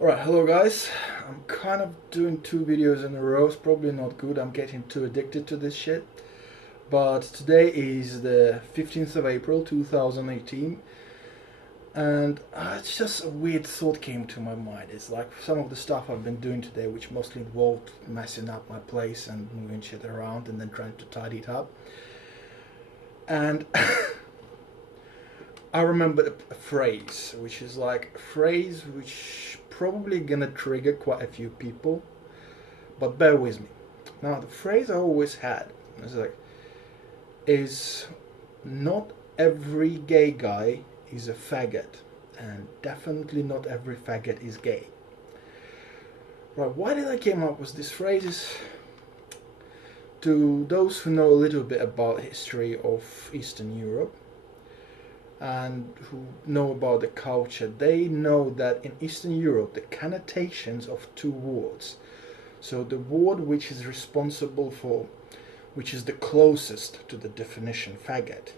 Alright, hello guys. I'm kind of doing two videos in a row. It's probably not good. I'm getting too addicted to this shit. But today is the 15th of April 2018, and it's just a weird thought came to my mind. It's like some of the stuff I've been doing today, which mostly involved messing up my place and moving shit around and then trying to tidy it up. And I remembered a phrase, which is like a phrase which probably gonna trigger quite a few people, but bear with me. Now, the phrase I always had is not every gay guy is a faggot, and definitely not every faggot is gay. Right, why did I came up with this phrase is to those who know a little bit about history of Eastern Europe and who know about the culture, they know that in Eastern Europe the connotations of two words, so the word which is responsible for, which is the closest to the definition faggot,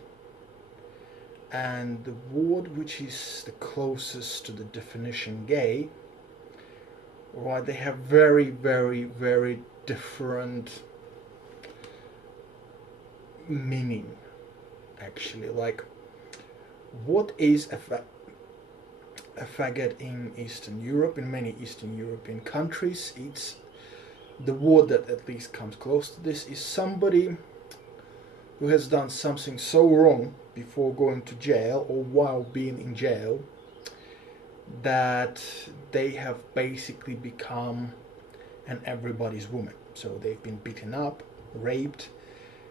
and the word which is the closest to the definition gay, right, they have very, very, very different meaning, actually. Like, what is a faggot in Eastern Europe? In many Eastern European countries, it's the word that at least comes close to this is somebody who has done something so wrong before going to jail or while being in jail that they have basically become an everybody's woman. So they've been beaten up, raped.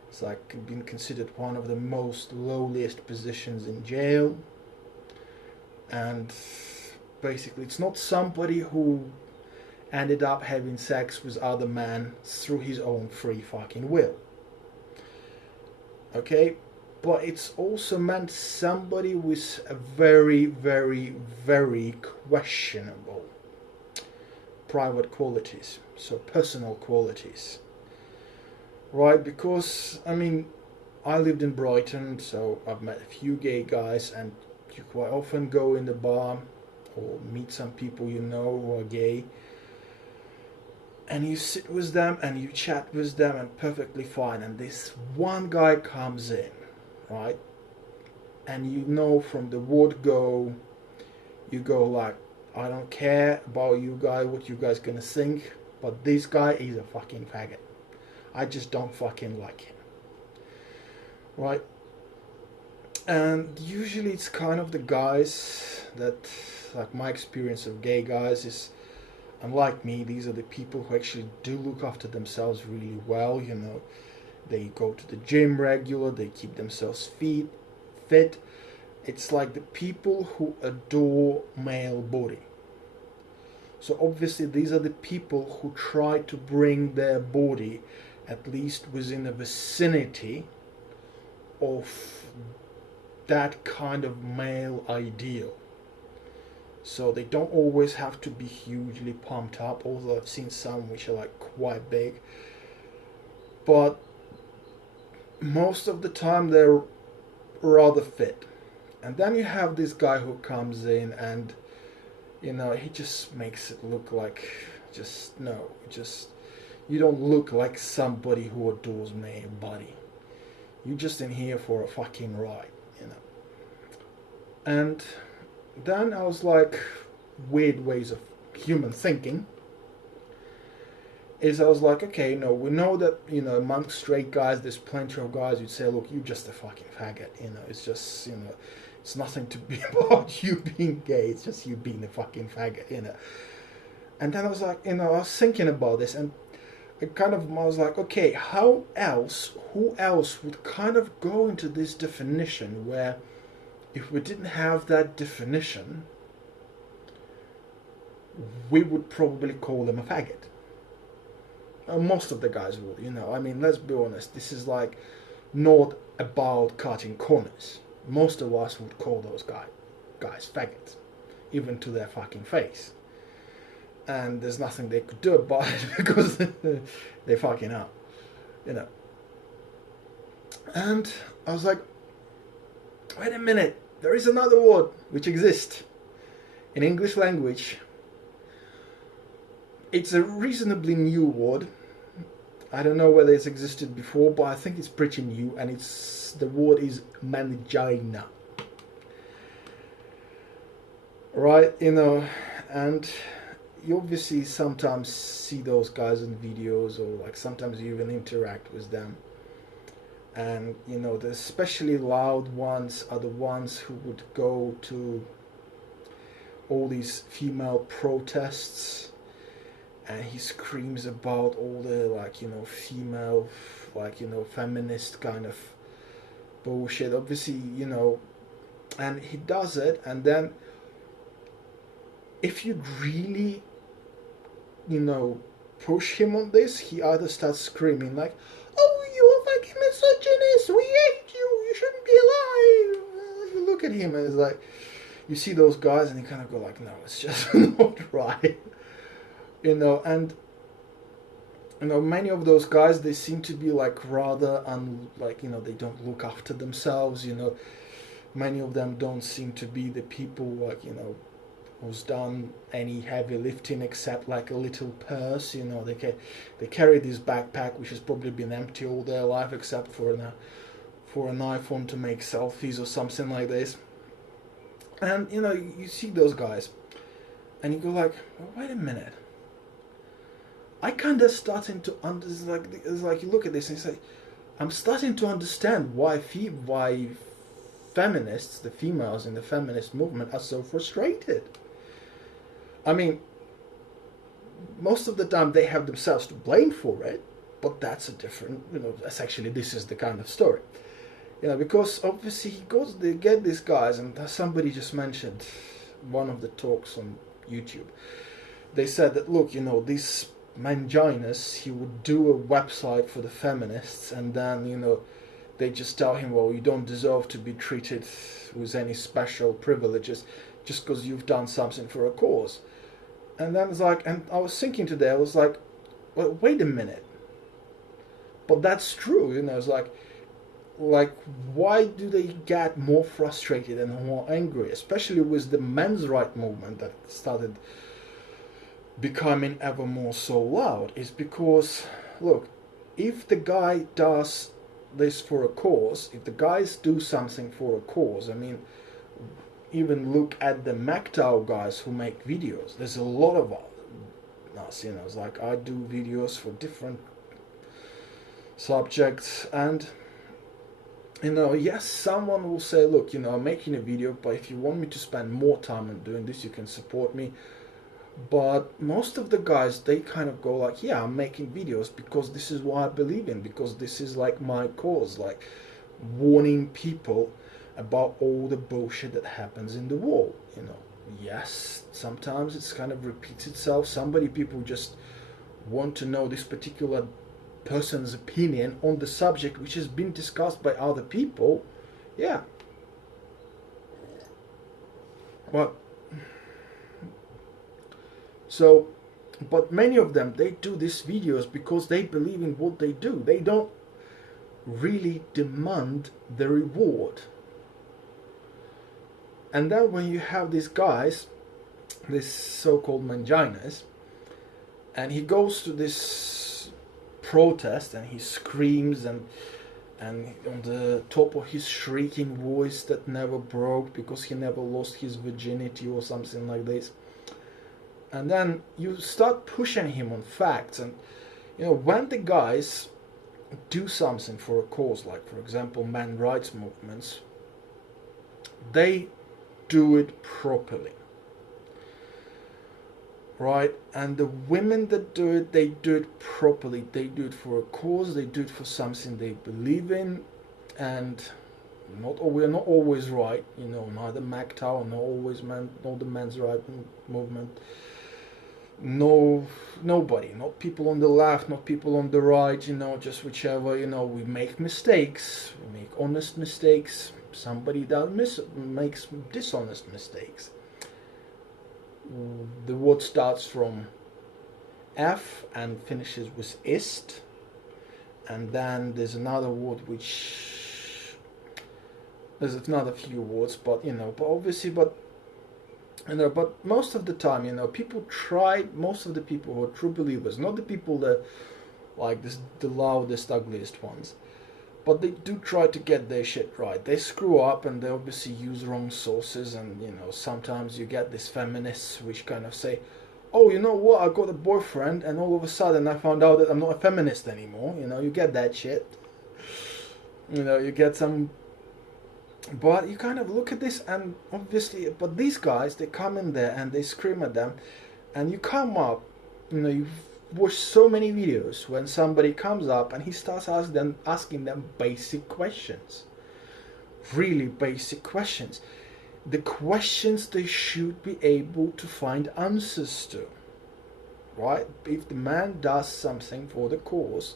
It's like been considered one of the most lowliest positions in jail. And basically it's not somebody who ended up having sex with other men through his own free fucking will. Okay? But it's also meant somebody with a very, very, very questionable private qualities, so personal qualities. Right? Because, I mean, I lived in Brighton, so I've met a few gay guys, and you quite often go in the bar or meet some people you know who are gay, and you sit with them and you chat with them and perfectly fine, and this one guy comes in, right, and you know from the word go, you go like, I don't care about you guys, what you guys gonna think, but this guy is a fucking faggot. I just don't fucking like him, right? And usually it's kind of the guys that, like, my experience of gay guys is, unlike me, these are the people who actually do look after themselves really well, you know. They go to the gym regular, they keep themselves fit. It's like the people who adore male body. So obviously these are the people who try to bring their body at least within the vicinity of that kind of male ideal. So they don't always have to be hugely pumped up, although I've seen some which are like quite big. But most of the time they're rather fit. And then you have this guy who comes in and, you know, he just makes it look like, you don't look like somebody who adores male body. You're just in here for a fucking ride, you know. And then I was like, weird ways of human thinking is I was like, okay, no, we know that, you know, amongst straight guys there's plenty of guys who'd say, look, you're just a fucking faggot, you know, it's just, you know, it's nothing to be about you being gay, it's just you being a fucking faggot, you know. And then I was like, you know, I was thinking about this, and I was like, okay, who else would kind of go into this definition where if we didn't have that definition, we would probably call them a faggot. Most of the guys would, you know. I mean, let's be honest, this is like not about cutting corners. Most of us would call those guys faggots, even to their fucking face. And there's nothing they could do about it because they fucking are, you know. And I was like, wait a minute, there is another word which exists in English language It's a reasonably new word. I don't know whether it's existed before, but I think it's pretty new, and the word is mangina. Right, and you obviously sometimes see those guys in videos, or like sometimes you even interact with them. And the especially loud ones are the ones who would go to all these female protests, and he screams about all the female feminist kind of bullshit, obviously, and he does it, and then if you really push him on this, he either starts screaming like, "Oh, you are fucking misogynist! We hate you! You shouldn't be alive!" You look at him and it's like, you see those guys and you kind of go like, no, it's just not right. And many of those guys, they seem to be like rather they don't look after themselves. Many of them don't seem to be the people who's done any heavy lifting except like a little purse. They carry this backpack which has probably been empty all their life except for an iPhone to make selfies or something like this. And you see those guys and you go like, well, wait a minute, I kind of starting to understand. It's like you look at this and you say, I'm starting to understand why feminists, the females in the feminist movement, are so frustrated. I mean, most of the time they have themselves to blame for it, but that's a different, this is the kind of story. Because obviously they get these guys, and somebody just mentioned one of the talks on YouTube. They said that, look, these Manginas, he would do a website for the feminists, and then, they just tell him, well, you don't deserve to be treated with any special privileges just because you've done something for a cause. And then it's like, and I was thinking today, I was like, well, wait a minute. But that's true, it's like, why do they get more frustrated and more angry, especially with the men's right movement that started becoming ever more so loud? Is because, look, if the guy does this for a cause, if the guys do something for a cause, I mean, even look at the MGTOW guys who make videos. There's a lot of us, it's like I do videos for different subjects, and yes, someone will say, look, I'm making a video, but if you want me to spend more time on doing this, you can support me. But most of the guys, they kind of go like, yeah, I'm making videos because this is what I believe in, because this is like my cause, like warning people about all the bullshit that happens in the world. Yes, sometimes it's kind of repeats itself. People just want to know this particular person's opinion on the subject which has been discussed by other people. Yeah. But many of them, they do these videos because they believe in what they do. They don't really demand the reward. And then when you have these guys, these so-called Manginas, and he goes to this protest and he screams and on the top of his shrieking voice that never broke because he never lost his virginity or something like this. And then you start pushing him on facts, and when the guys do something for a cause, like for example men's rights movements, they do it properly, right? And the women that do it, they do it properly. They do it for a cause, they do it for something they believe in, and we're not always right, neither MGTOW nor the men's rights movement. Nobody, not people on the left, not people on the right, just whichever, we make mistakes, we make honest mistakes, somebody that makes dishonest mistakes. The word starts from F and finishes with ist, and then there's another word which, there's another few words, but obviously, But most of the time, people try. Most of the people who are true believers, not the people that like this, the loudest, ugliest ones, but they do try to get their shit right. They screw up and they obviously use wrong sources, and sometimes you get these feminists which kind of say, "Oh, you know what? I got a boyfriend, and all of a sudden I found out that I'm not a feminist anymore." You get that shit. You get some. But you kind of look at this, and obviously, but these guys, they come in there and they scream at them, and you come up, you've watched so many videos when somebody comes up and he starts asking them basic questions, really basic questions, the questions they should be able to find answers to, right? If the man does something for the cause,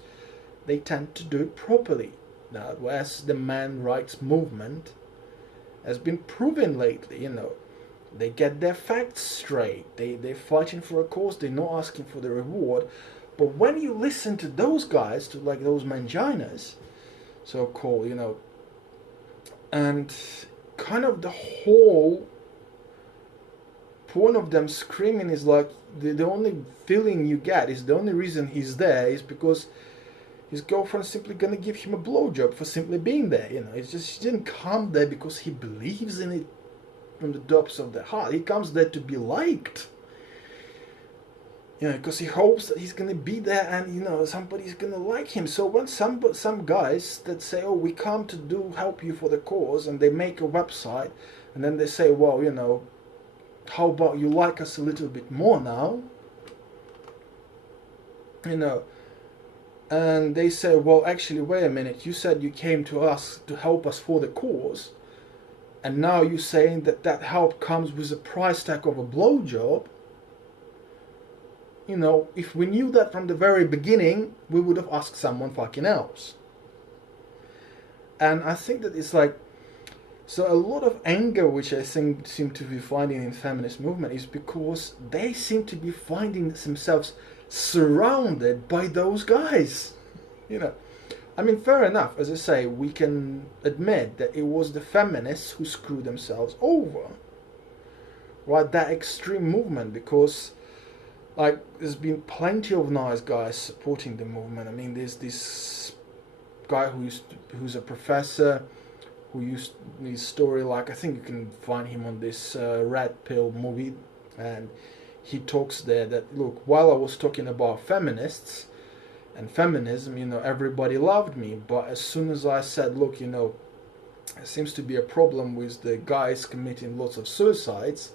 they tend to do it properly. Now, whereas the man rights movement has been proven lately, they get their facts straight. They're fighting for a cause. They're not asking for the reward. But when you listen to those guys, to like those Manginas, so called, and kind of the whole point of them screaming is like the only feeling you get is the only reason he's there is because his girlfriend's simply gonna give him a blowjob for simply being there. It's just she didn't come there because he believes in it from the depths of the heart. He comes there to be liked. Because he hopes that he's gonna be there and somebody's gonna like him. So when some guys that say, "Oh, we come to help you for the cause," and they make a website, and then they say, "Well, how about you like us a little bit more now?" And they say, "Well, actually, wait a minute, you said you came to us to help us for the cause, and now you're saying that help comes with a price tag of a blowjob. If we knew that from the very beginning, we would have asked someone fucking else." And I think that it's like, so a lot of anger which I think seem to be finding in feminist movement is because they seem to be finding themselves surrounded by those guys. I mean, fair enough, as I say, we can admit that it was the feminists who screwed themselves over, right? That extreme movement, because like there's been plenty of nice guys supporting the movement. I mean, there's this guy who's a professor who used his story, like I think you can find him on this Red Pill movie, and he talks there that, look, while I was talking about feminists and feminism, everybody loved me, but as soon as I said, look, there seems to be a problem with the guys committing lots of suicides,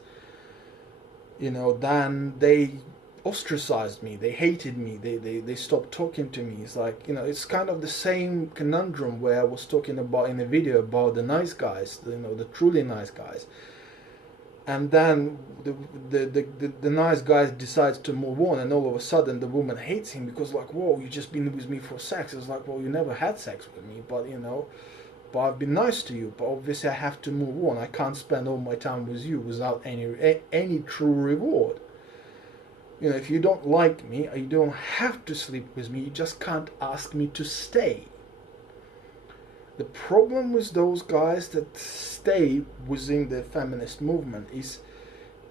then they ostracized me, they hated me, they stopped talking to me. It's like, it's kind of the same conundrum where I was talking about in a video about the nice guys, the truly nice guys. And then the nice guy decides to move on, and all of a sudden the woman hates him because, like, whoa, you just been with me for sex. It's like, well, you never had sex with me, but I've been nice to you. But obviously I have to move on. I can't spend all my time with you without any true reward. If you don't like me, you don't have to sleep with me. You just can't ask me to stay. The problem with those guys that stay within the feminist movement is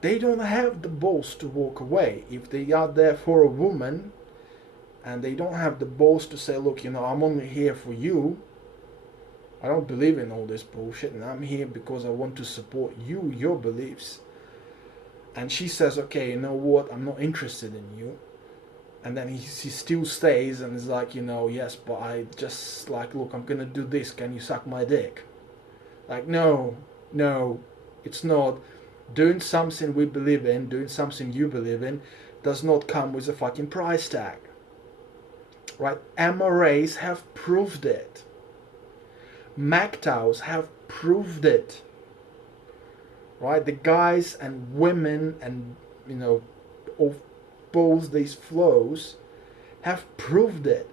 they don't have the balls to walk away. If they are there for a woman and they don't have the balls to say, look, I'm only here for you. I don't believe in all this bullshit, and I'm here because I want to support you, your beliefs. And she says, okay, you know what, I'm not interested in you. And then he still stays and is like, yes, but I just like, look, I'm gonna do this. Can you suck my dick? Like, no, it's not. Doing something we believe in, doing something you believe in, does not come with a fucking price tag. Right? MRAs have proved it. MGTOWs have proved it. Right? The guys and women and, of both these flows have proved it.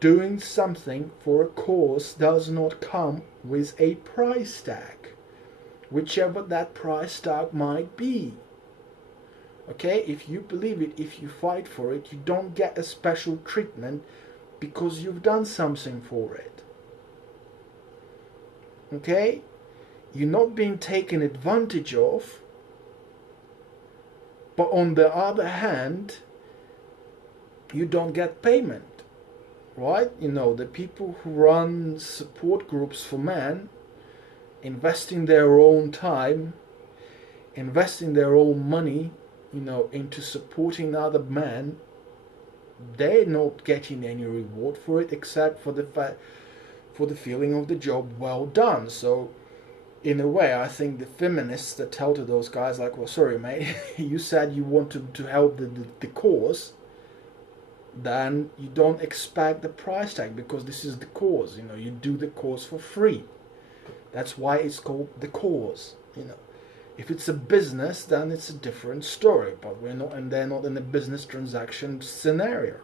Doing something for a cause does not come with a price tag, whichever that price tag might be. Okay, if you believe it, if you fight for it, you don't get a special treatment because you've done something for it. Okay, you're not being taken advantage of But on the other hand, you don't get payment, right? You know, the people who run support groups for men, investing their own time, investing their own money, you know, into supporting other men, they're not getting any reward for it except for the feeling of the job well done. So in a way, I think the feminists that tell to those guys like, well, sorry mate, you said you wanted to help the cause, then you don't expect the price tag, because this is the cause. You know, you do the cause for free. That's why it's called the cause. You know, if it's a business, then it's a different story. But we're not, and they're not in a business transaction scenario.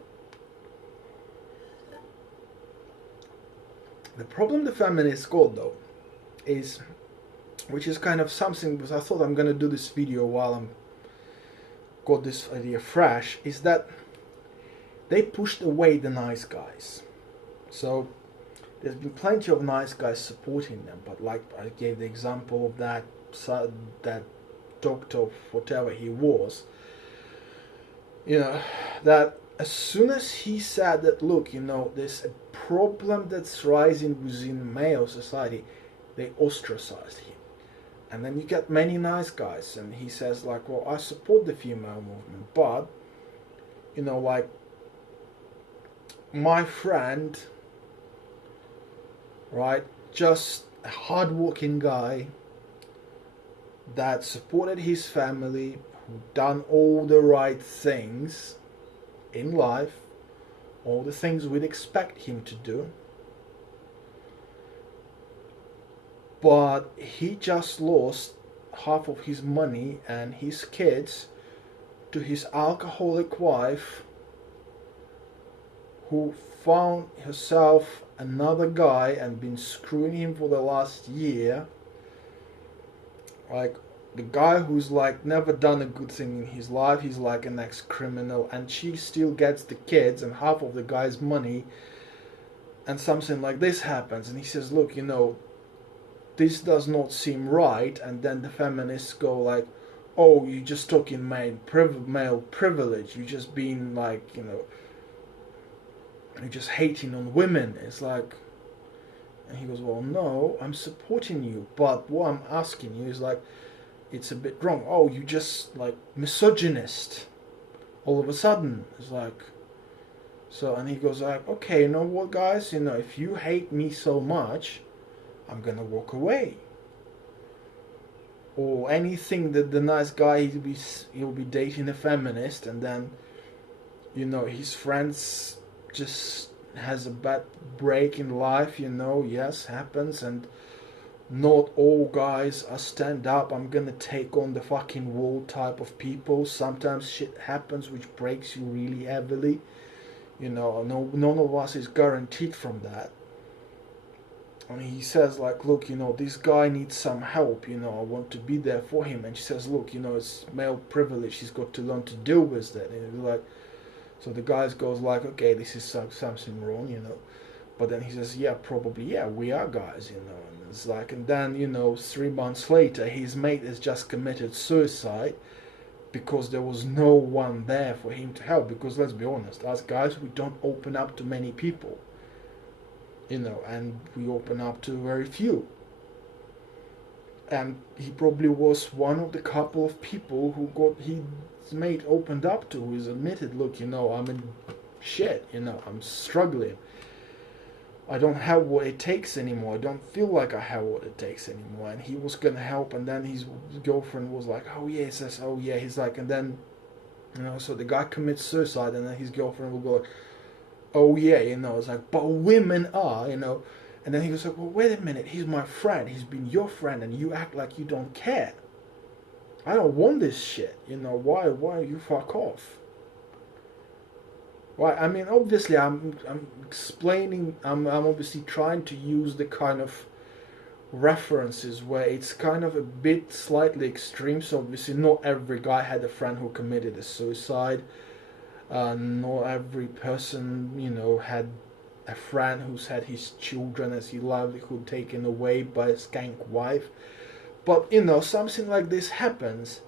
The problem the feminists got though is, which is kind of something, because I thought I'm gonna do this video while I'm got this idea fresh, is that they pushed away the nice guys. So there's been plenty of nice guys supporting them, but like I gave the example of that doctor, whatever he was, you know, that as soon as he said that, look, you know, there's a problem that's rising within male society, they ostracized him. And then you get many nice guys, and he says like, well, I support the female movement, but, you know, like, my friend, right, just a hard-working guy that supported his family, who done all the right things in life, all the things we'd expect him to do, but he just lost half of his money and his kids to his alcoholic wife, who found herself another guy and been screwing him for the last year. Like, the guy who's like never done a good thing in his life, he's like an ex-criminal, and she still gets the kids and half of the guy's money, and something like this happens, and he says, look, you know, this does not seem right. And then the feminists go like, oh, you just talking male privilege, you just being like, you know, you're just hating on women. It's like, and he goes, well, no, I'm supporting you, but what I'm asking you is like, it's a bit wrong. Oh, you just like misogynist all of a sudden. It's like, so, and he goes like, okay, you know what, guys, you know, if you hate me so much, I'm gonna walk away. Or anything that the nice guy, he'll be dating a feminist, and then, you know, his friends just has a bad break in life, you know, yes, happens, and not all guys are stand up, I'm gonna take on the fucking world type of people. Sometimes shit happens which breaks you really heavily, you know, none of us is guaranteed from that. And he says like, look, you know, this guy needs some help, you know, I want to be there for him. And she says, look, you know, it's male privilege, he's got to learn to deal with that. And like, so the guy goes like, okay, this is something wrong, you know. But then he says, yeah, probably, yeah, we are guys, you know. And it's like, and then, you know, 3 months later, his mate has just committed suicide because there was no one there for him to help. Because let's be honest, us guys, we don't open up to many people, you know, and we open up to very few. And he probably was one of the couple of people who got his mate opened up to, who's admitted, look, you know, I'm in shit, you know, I'm struggling. I don't have what it takes anymore. I don't feel like I have what it takes anymore. And he was gonna help, and then his girlfriend was like, oh yeah, he says, oh yeah, he's like, and then, you know, so the guy commits suicide, and then his girlfriend will go like, oh yeah, you know, it's like, but women are, you know. And then he goes like, well, wait a minute, he's my friend, he's been your friend, and you act like you don't care. I don't want this shit, you know, why you fuck off? Right, I mean, obviously I'm explaining, I'm obviously trying to use the kind of references where it's kind of a bit slightly extreme. So obviously not every guy had a friend who committed a suicide. Not every person, you know, had a friend who's had his children as his livelihood taken away by a skank wife. But, you know, something like this happens.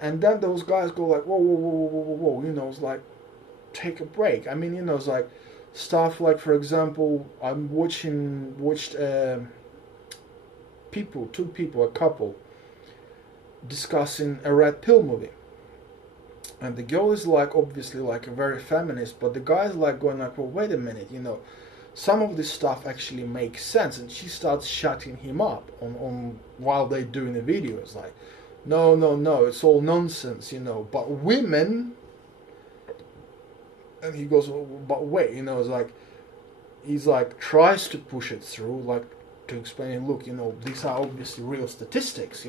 And then those guys go like, whoa, whoa, whoa, whoa, whoa, whoa, whoa, it's like, take a break. I mean, it's like stuff like, for example, I'm watched two people, a couple, discussing a red pill movie. And the girl is like obviously like a very feminist, but the guy's like going like, well, wait a minute, some of this stuff actually makes sense, and she starts shutting him up on while they're doing the videos, like, no, no, no, it's all nonsense, but women, and he goes, well, but wait, it's like, he's like tries to push it through, like to explain, look, these are obviously real statistics,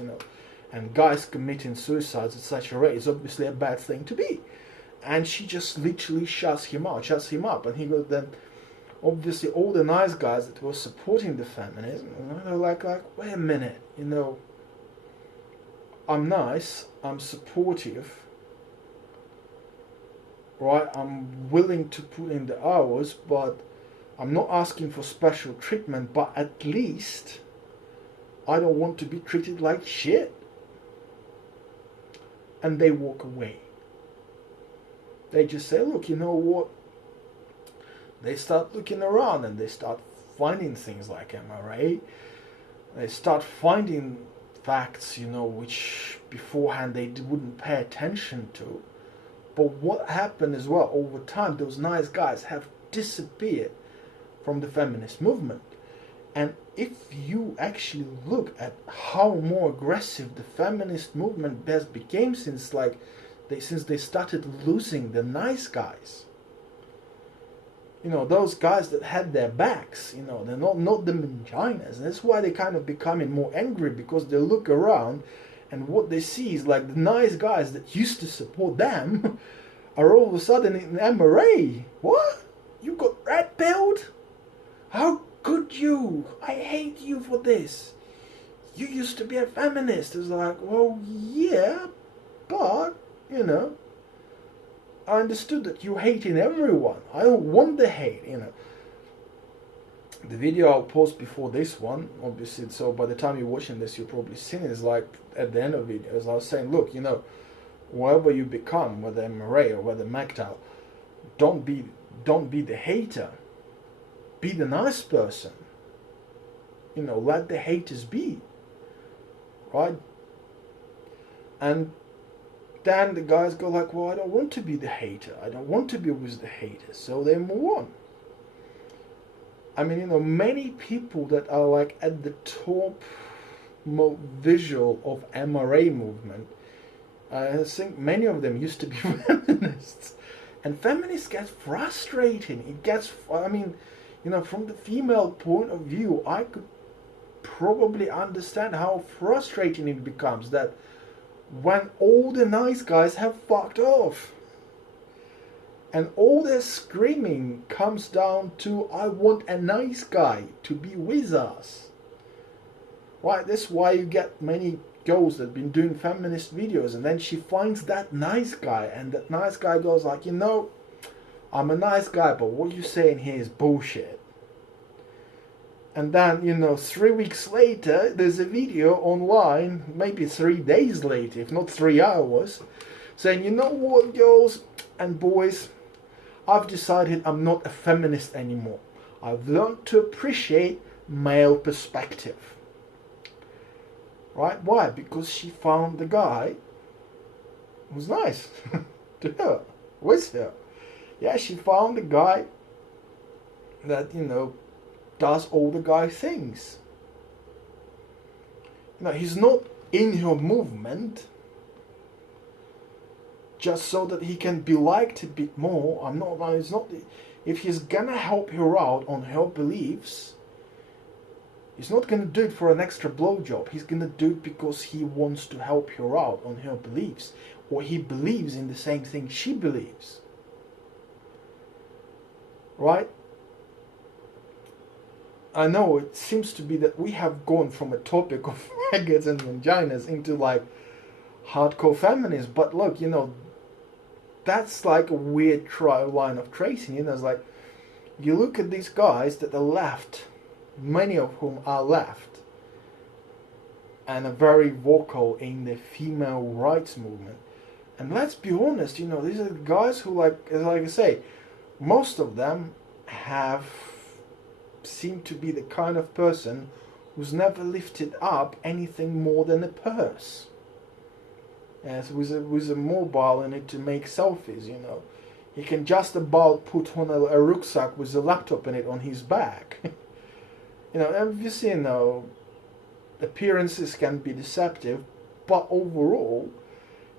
and guys committing suicides at such a rate is obviously a bad thing to be. And she just literally shuts him up, and he goes, then obviously all the nice guys that were supporting the feminism, they're like, wait a minute, I'm nice, I'm supportive, right? I'm willing to put in the hours, but I'm not asking for special treatment, but at least I don't want to be treated like shit. And they walk away. They just say, look, you know what? They start looking around and they start finding things like MRA. They start finding facts, which beforehand they wouldn't pay attention to. But what happened as well, over time, those nice guys have disappeared from the feminist movement. And if you actually look at how more aggressive the feminist movement has become since they started losing the nice guys, those guys that had their backs, they're not the Manginas. And that's why they're kind of becoming more angry, because they look around and what they see is like the nice guys that used to support them are all of a sudden in MRA. What? You got red pilled? How could you? I hate you for this. You used to be a feminist. It's like, well, yeah, but, I understood that you hating everyone. I don't want the hate, The video I'll post before this one, obviously, so by the time you're watching this, you've probably seen it. It's like, at the end of the video, as I was saying, look, whatever you become, whether MRA or whether MGTOW, don't be the hater. Be the nice person. Let the haters be. Right? And then the guys go like, well, I don't want to be the hater. I don't want to be with the haters. So they move on. I mean, many people that are like at the top visual of MRA movement, I think many of them used to be feminists. And feminists get frustrating. From the female point of view, I could probably understand how frustrating it becomes that when all the nice guys have fucked off. And all their screaming comes down to, I want a nice guy to be with us. Right, that's why you get many girls that have been doing feminist videos, and then she finds that nice guy, and that nice guy goes like, I'm a nice guy, but what you're saying here is bullshit. And then, 3 weeks later, there's a video online, maybe 3 days later, if not 3 hours, saying, you know what, girls and boys, I've decided I'm not a feminist anymore. I've learned to appreciate male perspective. Right? Why? Because she found the guy who's nice to her, with her. Yeah, she found the guy that, does all the guy things. He's not in her movement just so that he can be liked a bit more. It's not. If he's gonna help her out on her beliefs, he's not gonna do it for an extra blowjob. He's gonna do it because he wants to help her out on her beliefs, or he believes in the same thing she believes. Right? I know it seems to be that we have gone from a topic of faggots and Manginas into like hardcore feminism, but look, that's like a weird line of tracing. It's like, you look at these guys that are left, many of whom are left, and are very vocal in the female rights movement. And let's be honest, these are guys who, like I say, most of them have seemed to be the kind of person who's never lifted up anything more than a purse. As with a mobile in it to make selfies, He can just about put on a rucksack with a laptop in it on his back. Obviously, appearances can be deceptive, but overall,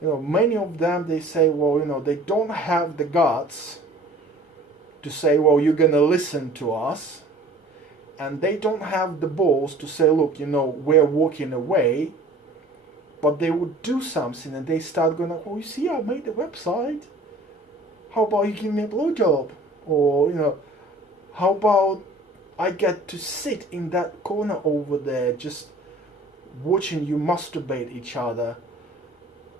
many of them, they say, well, they don't have the guts to say, well, you're gonna listen to us, and they don't have the balls to say, look, we're walking away, but they would do something, and they start going, oh, you see, I made a website. How about you give me a blowjob? Or, how about I get to sit in that corner over there just watching you masturbate each other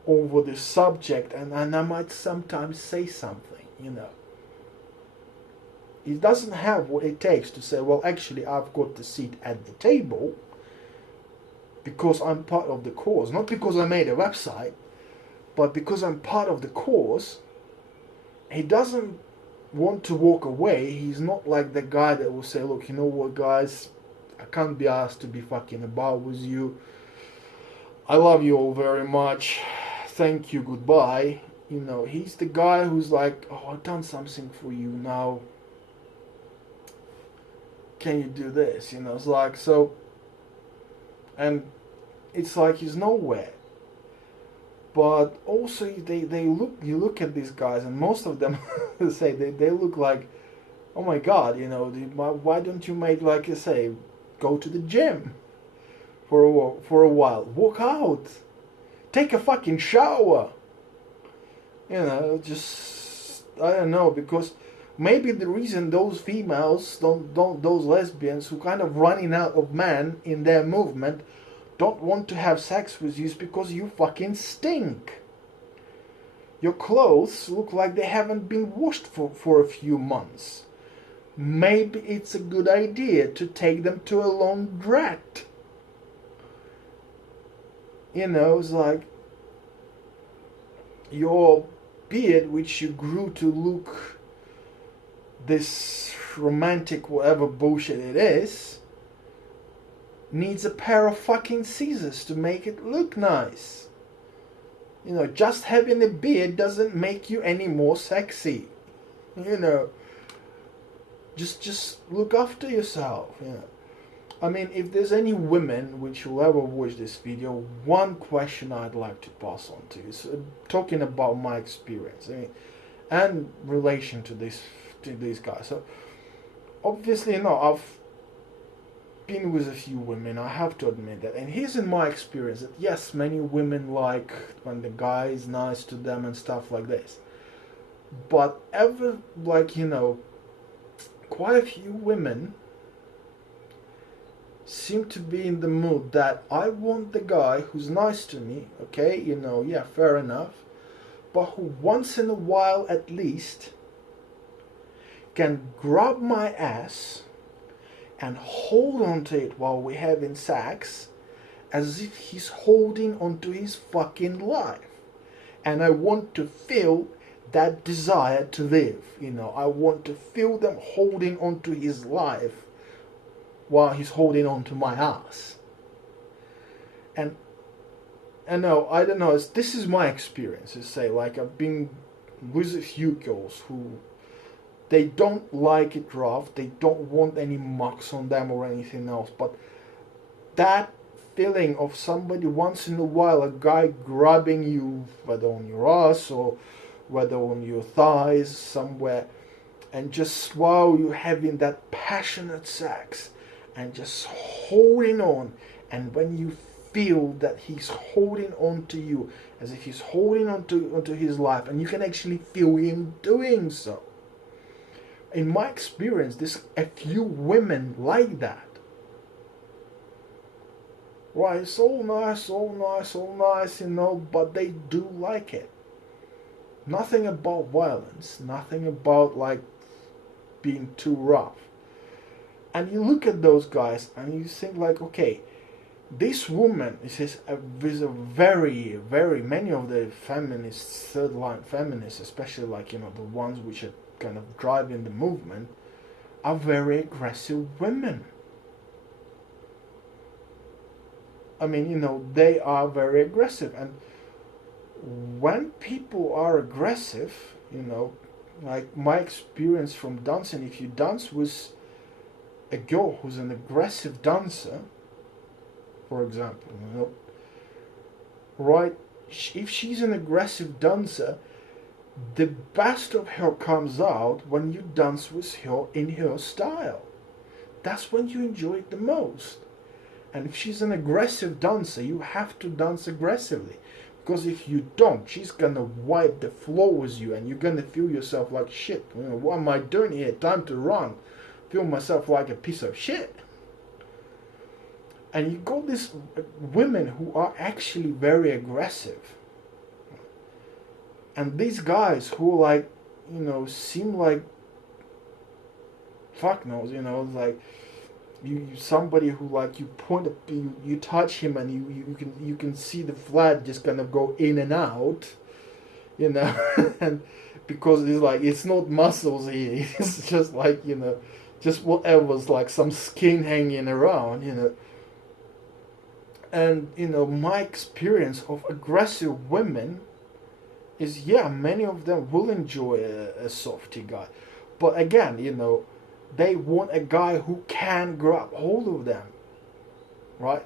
over this subject, and I might sometimes say something, He doesn't have what it takes to say, well, actually, I've got the seat at the table because I'm part of the cause. Not because I made a website, but because I'm part of the cause. He doesn't want to walk away. He's not like the guy that will say, look, you know what, guys, I can't be asked to be fucking about with you. I love you all very much. Thank you, goodbye. He's the guy who's like, oh, I've done something for you now. Can you do this? It's like, so, and it's like he's nowhere. But also, you look at these guys, and most of them say they look like, oh my God, why don't you make, like you say, go to the gym for a while, walk out, take a fucking shower, just, I don't know, because maybe the reason those females those lesbians who kind of running out of men in their movement don't want to have sex with you is because you fucking stink. Your clothes look like they haven't been washed for a few months. Maybe it's a good idea to take them to a laundrette. It's like your beard, which you grew to look this romantic whatever bullshit it is, needs a pair of fucking scissors to make it look nice. Just having a beard doesn't make you any more sexy. Just look after yourself. I mean, if there's any women which will ever watch this video, one question I'd like to pass on to you is talking about my experience, and relation to these guys. So obviously, I've been with a few women, I have to admit that, and here's in my experience that yes, many women like when the guy is nice to them and stuff like this, but ever, like, quite a few women seem to be in the mood that I want the guy who's nice to me, okay, yeah, fair enough, but who once in a while at least can grab my ass and hold on to it while we're having sex as if he's holding on to his fucking life. And I want to feel that desire to live, I want to feel them holding on to his life while he's holding on to my ass. And I don't know, this is my experience, say, like, I've been with a few girls who they don't like it rough, they don't want any marks on them or anything else, but that feeling of somebody once in a while, a guy grabbing you, whether on your ass or whether on your thighs somewhere, and just while you're having that passionate sex and just holding on, and when you feel that he's holding on to you as if he's holding onto his life, and you can actually feel him doing so. In my experience, there's a few women like that. Right, so nice, but they do like it. Nothing about violence, nothing about, like, being too rough. And you look at those guys and you think, like, okay, This woman, it says, with a very many of the feminists, third line feminists, especially like, you know, the ones which are kind of driving the movement, are very aggressive women. I mean, you know, they are very aggressive. And when people are aggressive, you know, like my experience from dancing, if you dance with a girl who's an aggressive dancer, for example, you know, right, if she's an aggressive dancer, the best of her comes out when you dance with her in her style. That's when you enjoy it the most. And if she's an aggressive dancer, you have to dance aggressively. Because if you don't, she's gonna wipe the floor with you and you're gonna feel yourself like shit. You know, what am I doing here? Time to run. Feel myself like a piece of shit. And you got these women who are actually very aggressive. And these guys who, like, you know, seem like fuck knows, you know, like you somebody who, like, you point you touch him and you can see the flat just kind of go in and out, you know. And because it's like, it's not muscles here, it's just like, you know, just whatever's like some skin hanging around, you know. And you know, my experience of aggressive women is, yeah, many of them will enjoy a softy guy, but again, you know, they want a guy who can grab hold of them, right?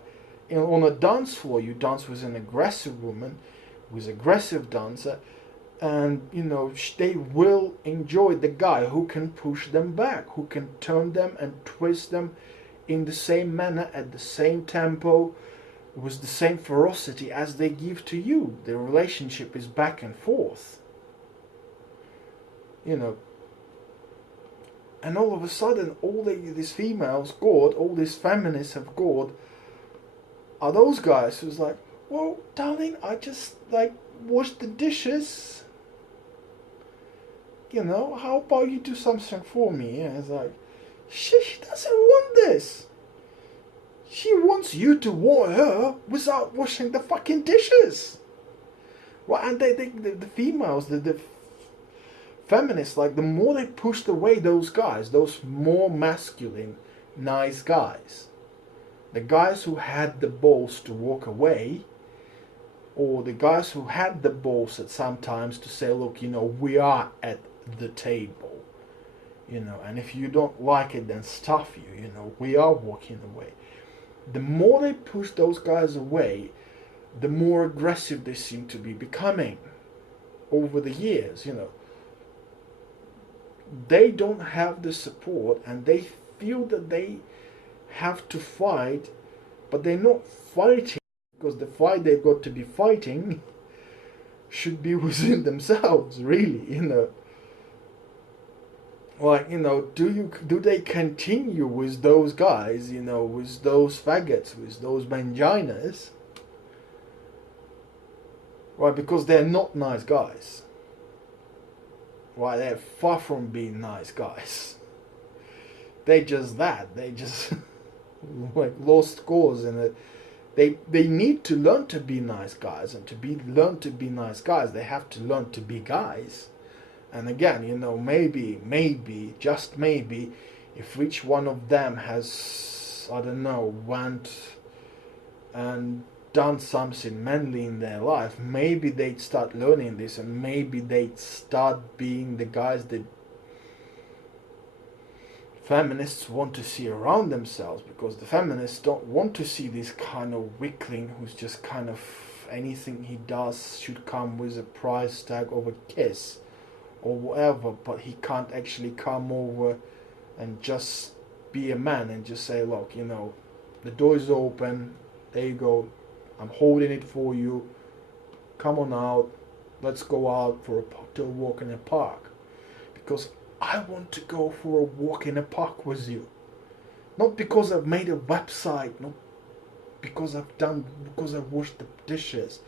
And on a dance floor, you dance with an aggressive woman, with aggressive dancer, and you know, they will enjoy the guy who can push them back, who can turn them and twist them in the same manner, at the same tempo, with the same ferocity as they give to you. The relationship is back and forth, you know. And all of a sudden, all these females got, all these feminists have got, are those guys who's like, well, darling, I just like wash the dishes. You know, how about you do something for me? And it's like, she doesn't want this. She wants you to warn her without washing the fucking dishes. Right? And the females, the feminists, like, the more they pushed away those guys, those more masculine, nice guys, the guys who had the balls to walk away, or the guys who had the balls at some times to say, look, you know, we are at the table, you know, and if you don't like it, then stuff you, you know, we are walking away. The more they push those guys away, the more aggressive they seem to be becoming over the years, you know. They don't have the support and they feel that they have to fight, but they're not fighting, because the fight they've got to be fighting should be within themselves, really, you know. Like, you know, do they continue with those guys, you know, with those faggots, with those Manginas? Right, because they're not nice guys. Right, they're far from being nice guys. They just that. They just like lost cause in it. They need to learn to be nice guys, and learn to be nice guys, they have to learn to be guys. And again, you know, maybe, just maybe, if each one of them has, I don't know, went and done something manly in their life, maybe they'd start learning this, and maybe they'd start being the guys that feminists want to see around themselves, because the feminists don't want to see this kind of weakling who's just kind of, anything he does should come with a price tag of a kiss or whatever, but he can't actually come over and just be a man and just say, look, you know, the door is open, there you go, I'm holding it for you, come on out, let's go out to a walk in a park, because I want to go for a walk in a park with you, not because I've made a website, not because I've washed the dishes,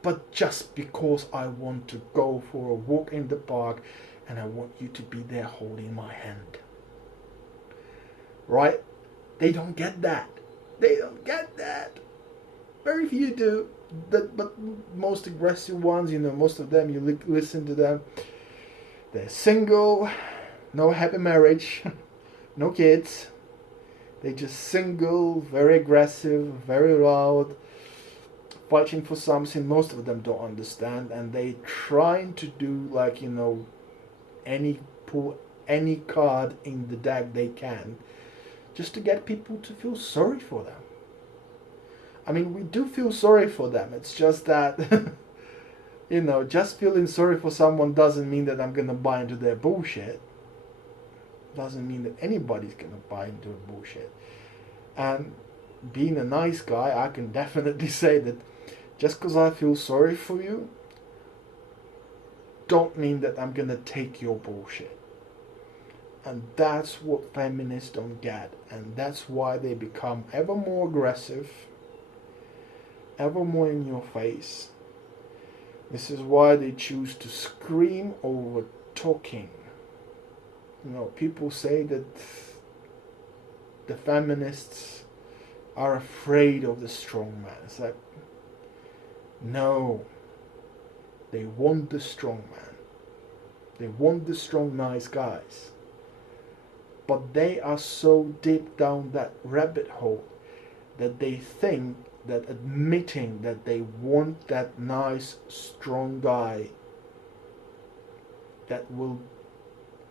but just because I want to go for a walk in the park, and I want you to be there holding my hand. Right? They don't get that. They don't get that. Very few do. But most aggressive ones, most of them, you listen to them. They're single, no happy marriage, no kids. They just single, very aggressive, very loud, fighting for something most of them don't understand, and they trying to do like pull any card in the deck they can, just to get people to feel sorry for them. I mean, we do feel sorry for them. It's just that just feeling sorry for someone doesn't mean that I'm gonna buy into their bullshit. Doesn't mean that anybody's gonna buy into a bullshit. And being a nice guy, I can definitely say that just because I feel sorry for you, don't mean that I'm gonna take your bullshit. And that's what feminists don't get, and that's why they become ever more aggressive, ever more in your face. This is why they choose to scream over talking. People say that the feminists are afraid of the strong man. It's like, no. They want the strong man. They want the strong, nice guys. But they are so deep down that rabbit hole that they think that admitting that they want that nice, strong guy that will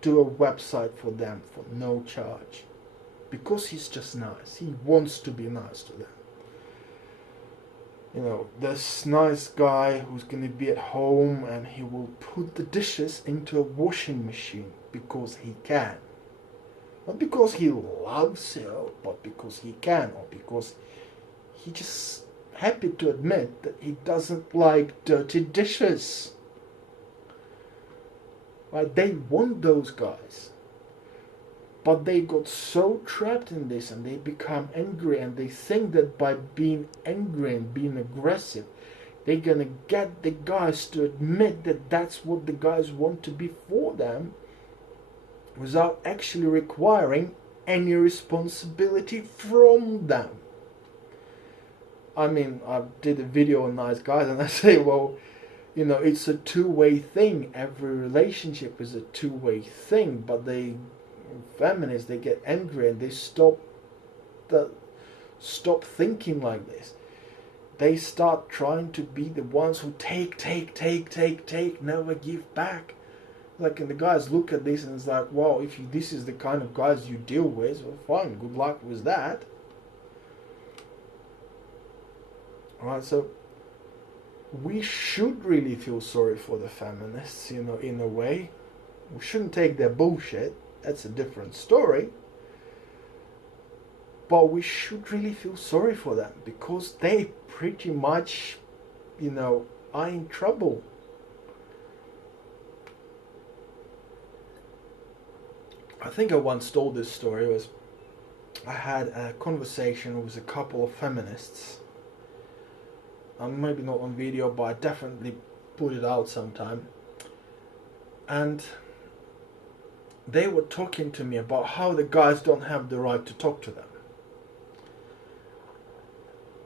do a website for them for no charge, because he's just nice. He wants to be nice to them. This nice guy who's going to be at home and he will put the dishes into a washing machine because he can. Not because he loves it, but because he can, or because he just happy to admit that he doesn't like dirty dishes. Right? They want those guys. But they got so trapped in this and they become angry, and they think that by being angry and being aggressive, they're gonna get the guys to admit that that's what the guys want to be for them, without actually requiring any responsibility from them. I mean, I did a video on nice guys, and I say, well, it's a two-way thing. Every relationship is a two-way thing, but feminists, they get angry and they stop thinking like this. They start trying to be the ones who take, never give back. Like, and the guys look at this and it's like, wow, if this is the kind of guys you deal with, well, fine, good luck with that. Alright, so we should really feel sorry for the feminists, in a way. We shouldn't take their bullshit. That's a different story. But we should really feel sorry for them, because they pretty much, are in trouble. I think I once told this story. I had a conversation with a couple of feminists. Maybe not on video, but I definitely put it out sometime. And they were talking to me about how the guys don't have the right to talk to them.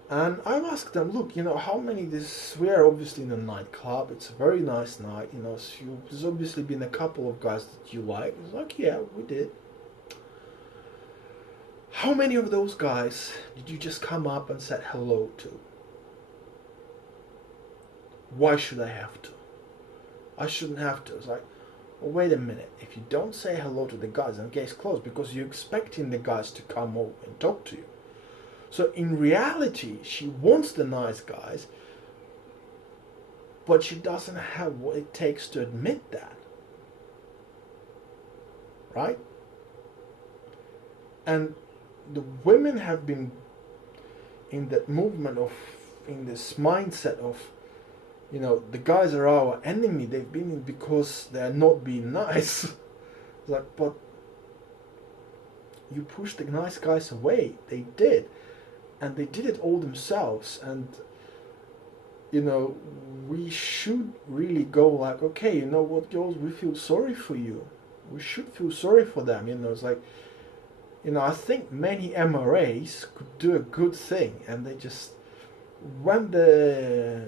And I asked them, look, how many we are obviously in a nightclub. It's a very nice night, so there's obviously been a couple of guys that you like. It's like, yeah, we did. How many of those guys did you just come up and said hello to? Why should I have to? I shouldn't have to. It's like, well, wait a minute. If you don't say hello to the guys, then the gate's closed, because you're expecting the guys to come over and talk to you. So in reality, she wants the nice guys, but she doesn't have what it takes to admit that. Right? And the women have been in that movement in this mindset of, the guys are our enemy. They've been in because they're not being nice. It's like, but you pushed the nice guys away. They did. And they did it all themselves. And, we should really go like, okay, you know what, girls, we feel sorry for you. We should feel sorry for them. It's like, I think many MRAs could do a good thing, and they just when the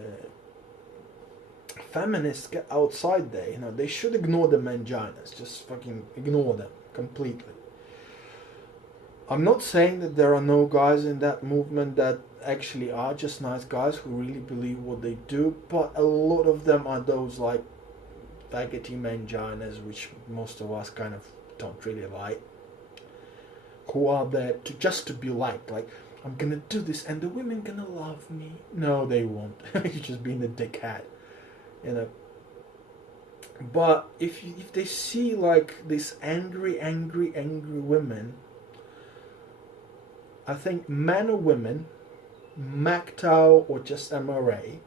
feminists get outside there, they should ignore the Manginas. Just fucking ignore them completely. I'm not saying that there are no guys in that movement that actually are just nice guys who really believe what they do, but a lot of them are those like faggoty Manginas, which most of us kind of don't really like, who are there to just to be liked. Like, I'm gonna do this and the women gonna love me. No, they won't. You're just being a dickhead, you know. But if they see like these angry women, I think men or women, MGTOW or just MRA,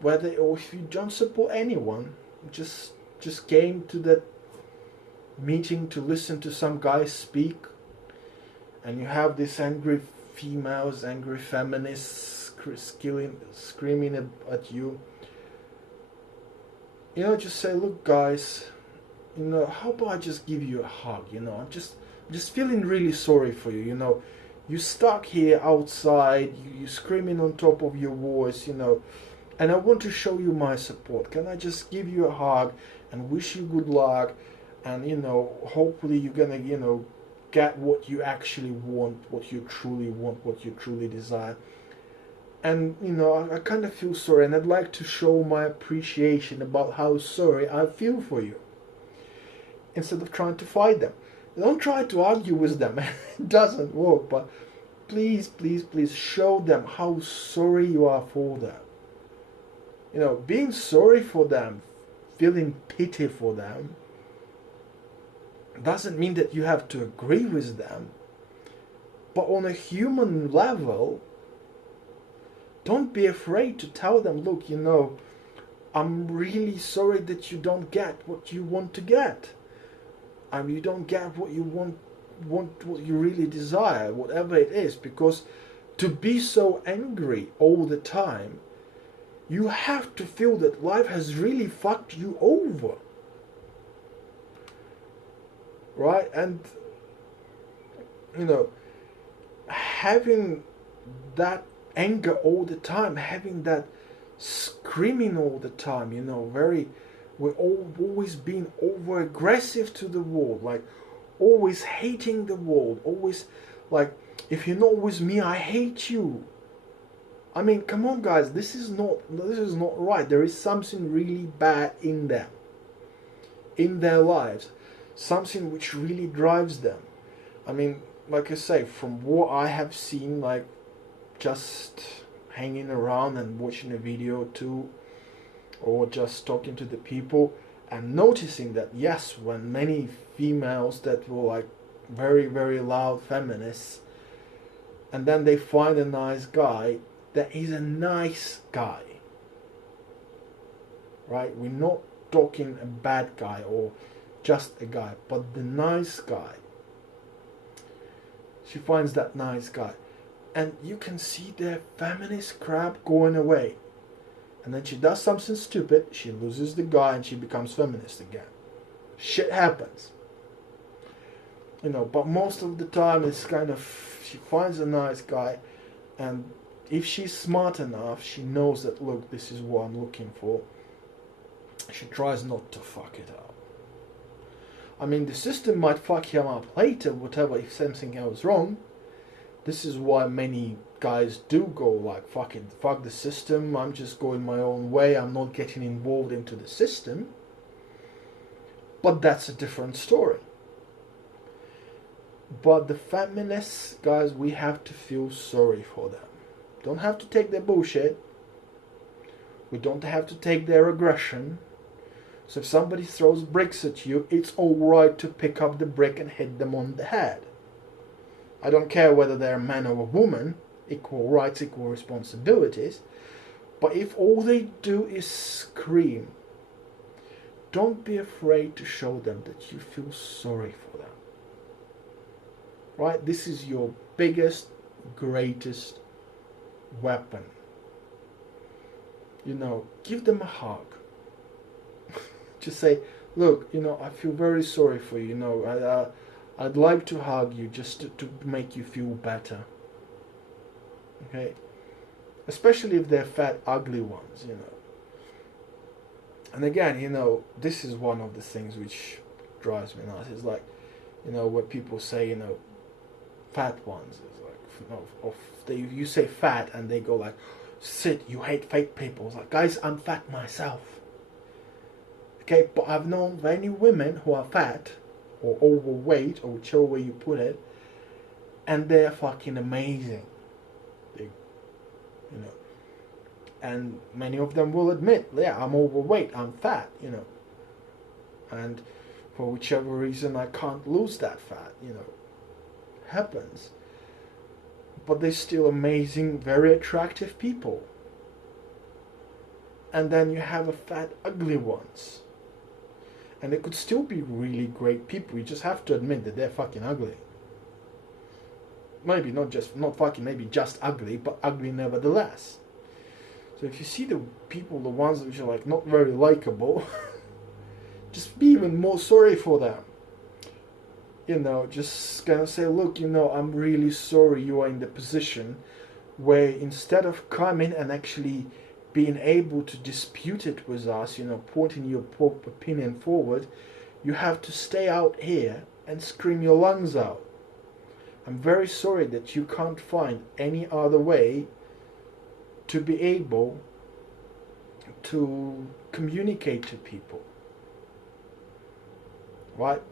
whether or if you don't support anyone, just came to that meeting to listen to some guys speak, and you have these angry females, angry feminists screaming at you. Just say, look, guys, how about I just give you a hug? I'm just feeling really sorry for you. You stuck here outside, you screaming on top of your voice, and I want to show you my support. Can I just give you a hug and wish you good luck? And hopefully you're gonna get what you actually want, what you truly desire. And I kind of feel sorry, and I'd like to show my appreciation about how sorry I feel for you, instead of trying to fight them. Don't try to argue with them. It doesn't work. But please show them how sorry you are for them. Being sorry for them, feeling pity for them, doesn't mean that you have to agree with them. But on a human level, don't be afraid to tell them, look, I'm really sorry that you don't get what you want to get. You don't get what you want what you really desire, whatever it is. Because to be so angry all the time, you have to feel that life has really fucked you over. Right? And, having that anger all the time, having that screaming all the time, we're always being over aggressive to the world, like always hating the world, always like, if you're not with me, I hate you. I mean, come on, guys, this is not right. There is something really bad in them, in their lives, something which really drives them. I mean, like I say, from what I have seen, like just hanging around and watching a video too, or just talking to the people and noticing that, yes, when many females that were like very, very loud feminists, and then they find a nice guy that is a nice guy, right? We're not talking a bad guy or just a guy, but the nice guy. She finds that nice guy, and you can see their feminist crap going away. And then she does something stupid, she loses the guy, and she becomes feminist again. Shit happens. But most of the time it's kind of, she finds a nice guy, and if she's smart enough, she knows that, look, this is what I'm looking for. She tries not to fuck it up. I mean, the system might fuck him up later, whatever, if something goes wrong. This is why many guys do go like, fuck the system, I'm just going my own way, I'm not getting involved into the system. But that's a different story. But the feminists, guys, we have to feel sorry for them. Don't have to take their bullshit. We don't have to take their aggression. So if somebody throws bricks at you, it's alright to pick up the brick and hit them on the head. I don't care whether they're a man or a woman, equal rights, equal responsibilities. But if all they do is scream, don't be afraid to show them that you feel sorry for them. Right? This is your biggest, greatest weapon. Give them a hug. Just say, look, I feel very sorry for you. I'd like to hug you just to make you feel better. Okay, especially if they're fat, ugly ones, you know. And again, you know, this is one of the things which drives me nuts. It's like, you know, what people say, you know, fat ones. It's like, you know, you say fat and they go like, "Sid, you hate fat people." It's like, guys, I'm fat myself. Okay, but I've known many women who are fat or overweight or whichever way you put it, and they're fucking amazing. They, you know, and many of them will admit, yeah, I'm overweight, I'm fat, you know, and for whichever reason I can't lose that fat, you know, happens. But they're still amazing, very attractive people. And then you have a fat, ugly ones. And they could still be really great people. You just have to admit that they're fucking ugly. Maybe not fucking, maybe just ugly, but ugly nevertheless. So if you see the people, the ones which are like not very likable, just be even more sorry for them. You know, just kind of say, look, you know, I'm really sorry you are in the position where instead of coming and actually being able to dispute it with us, you know, putting your opinion forward, you have to stay out here and scream your lungs out. I'm very sorry that you can't find any other way to be able to communicate to people. Right?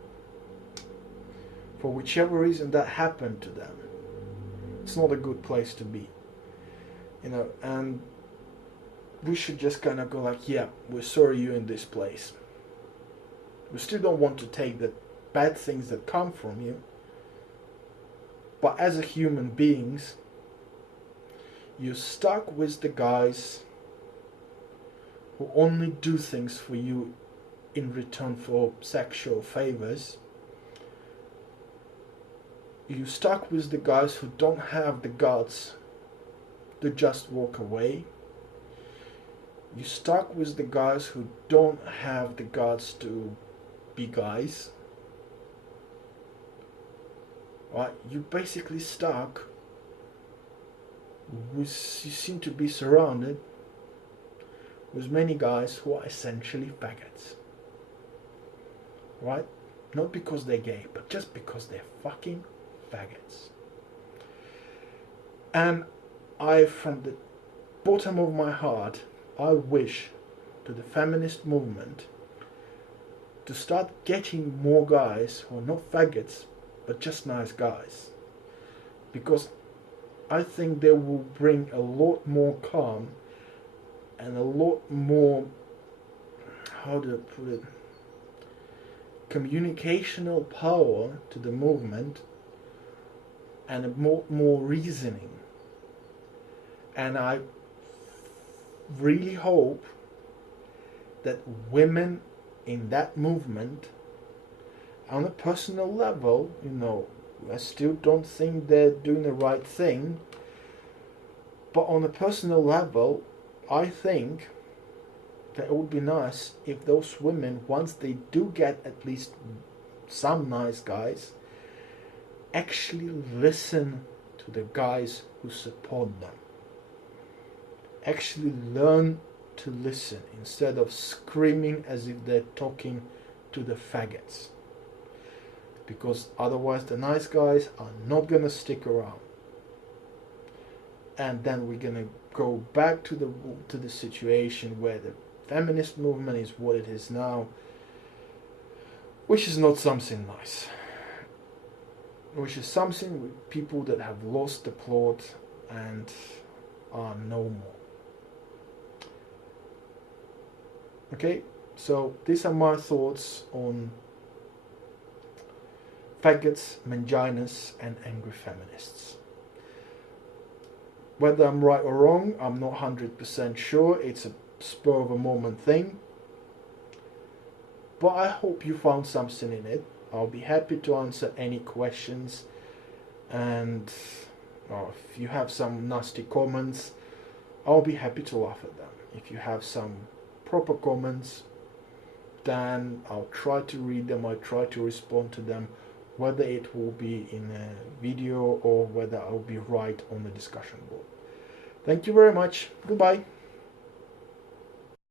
For whichever reason that happened to them, it's not a good place to be. You know, and we should just kind of go like, yeah, we're sorry you're in this place. We still don't want to take the bad things that come from you, but as a human beings, you're stuck with the guys who only do things for you in return for sexual favors. You're stuck with the guys who don't have the guts to just walk away. You're stuck with the guys who don't have the guts to be guys. Right? You're basically stuck with, you seem to be surrounded with many guys who are essentially faggots. Right? Not because they're gay, but just because they're fucking faggots. And from the bottom of my heart, I wish to the feminist movement to start getting more guys who are not faggots, but just nice guys. Because I think they will bring a lot more calm and a lot more, how do I put it, communicational power to the movement and a more reasoning. And I really hope that women in that movement, on a personal level, you know, I still don't think they're doing the right thing, but on a personal level, I think that it would be nice if those women, once they do get at least some nice guys, actually listen to the guys who support them. Actually learn to listen instead of screaming as if they're talking to the faggots. Because otherwise the nice guys are not gonna stick around. And then we're gonna go back to the situation where the feminist movement is what it is now, which is not something nice. Which is something with people that have lost the plot and are no more. Okay, so these are my thoughts on faggots, Manginas, and angry feminists. Whether I'm right or wrong, I'm not 100% sure. It's a spur of a moment thing. But I hope you found something in it. I'll be happy to answer any questions. And if you have some nasty comments, I'll be happy to laugh at them. If you have some proper comments, then I'll try to read them, I'll try to respond to them, whether it will be in a video or whether I'll be right on the discussion board. Thank you very much. Goodbye.